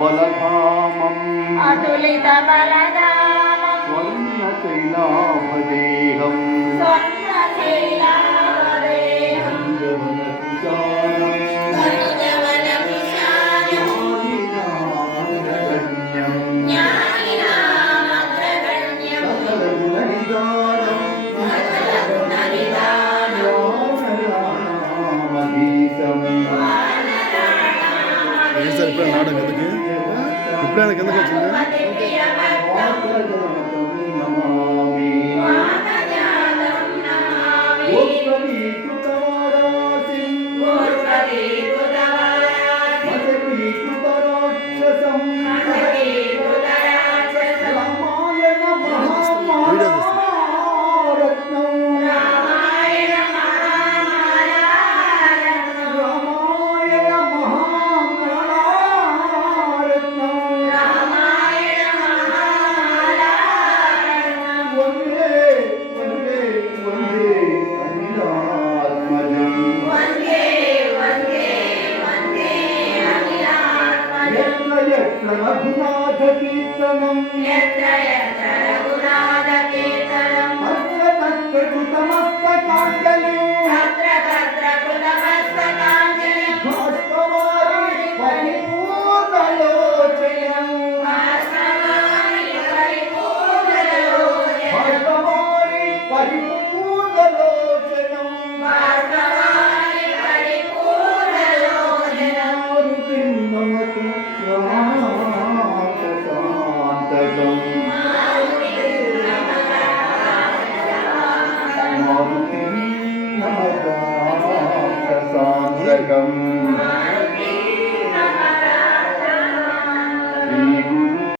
बलधामम् अतुलितबलधामम् स्वर्णशैलाभ ఏం సార్ ఇప్పుడే రావడం కిందకి ఇప్పుడైనా కిందకి వచ్చింది? यत्र रघुनाथकीर्तनम् यत्र यत्र உலகம்